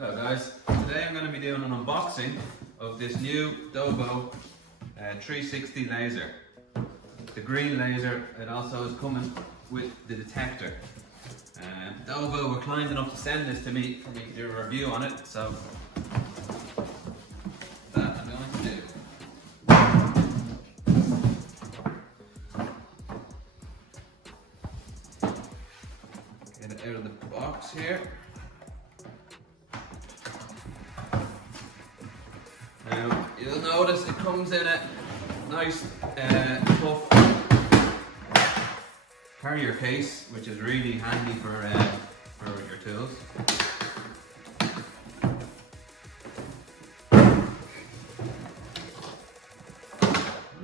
Hello guys, today I'm going to be doing an unboxing of this new DOVOH 360 laser. The green laser, it also is coming with the detector. DOVOH were kind enough to send this to me for me to do a review on it, so that I'm going to do. Get it out of the box here. Now, you'll notice it comes in a nice tough carrier case, which is really handy for your tools.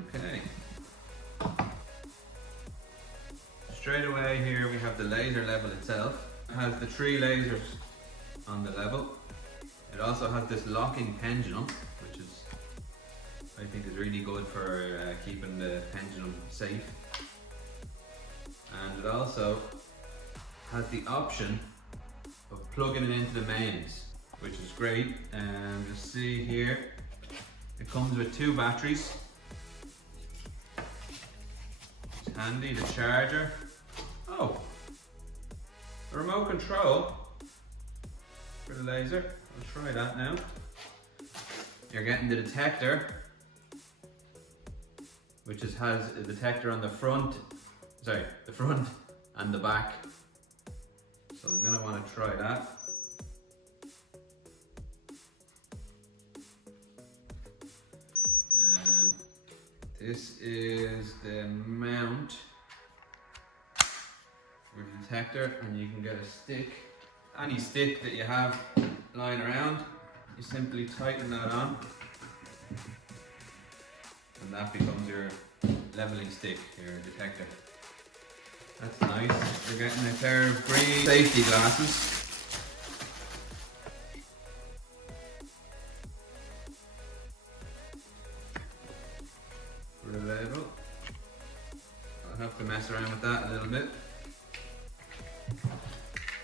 Okay. Straight away here we have the laser level itself. It has the 3 lasers on the level. It also has this locking pendulum, which is, I think, is really good for keeping the pendulum safe. And it also has the option of plugging it into the mains, which is great. And you'll see here, it comes with 2 batteries. It's handy, the charger. Oh, a remote control for the laser. I'll try that now. You're getting the detector, which has a detector on the front and the back. So I'm gonna want to try that. And this is the mount for the detector, and you can get a stick. Any stick that you have lying around, you simply tighten that on, and that becomes your leveling stick, your detector. That's nice. You're getting a pair of green safety glasses. For the label. I'll have to mess around with that a little bit.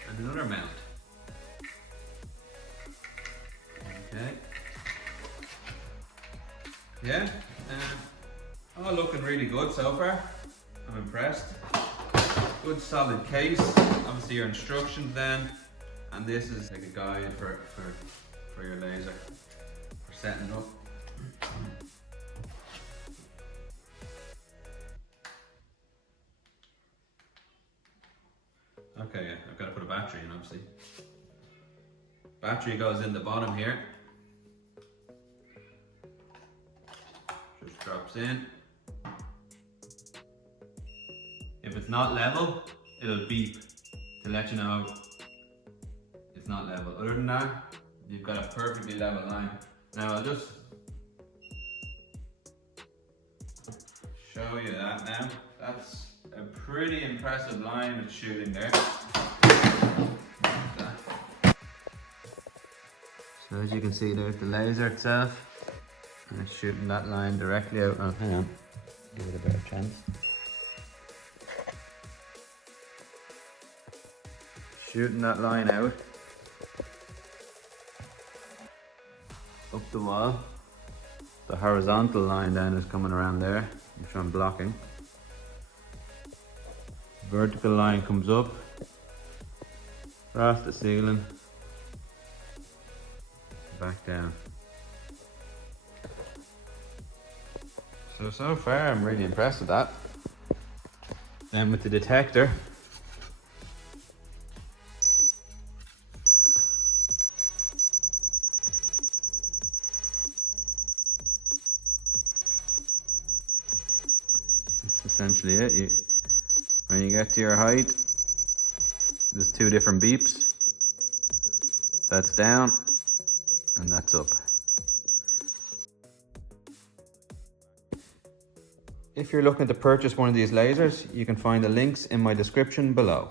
And another mount. Okay. Yeah, all looking really good so far. I'm impressed. Good solid case. Obviously your instructions then, and this is like a guide for your laser, for setting it up. Okay, yeah, I've got to put a battery in, obviously. Battery goes in the bottom here. Just drops in. If it's not level, it'll beep to let you know it's not level. Other than that, you've got a perfectly level line. Now I'll just show you that now. That's a pretty impressive line it's shooting there. So as you can see, there's the laser itself, and it's shooting that line directly out. Oh, hang on, give it a better chance. Shooting that line out up the wall. The horizontal line then is coming around there, which I'm blocking. Vertical line comes up across the ceiling, back down. So far I'm really impressed with that. Then with the detector, that's essentially it. When you get to your height, there's 2 different beeps. That's down and that's up. If you're looking to purchase one of these lasers, you can find the links in my description below.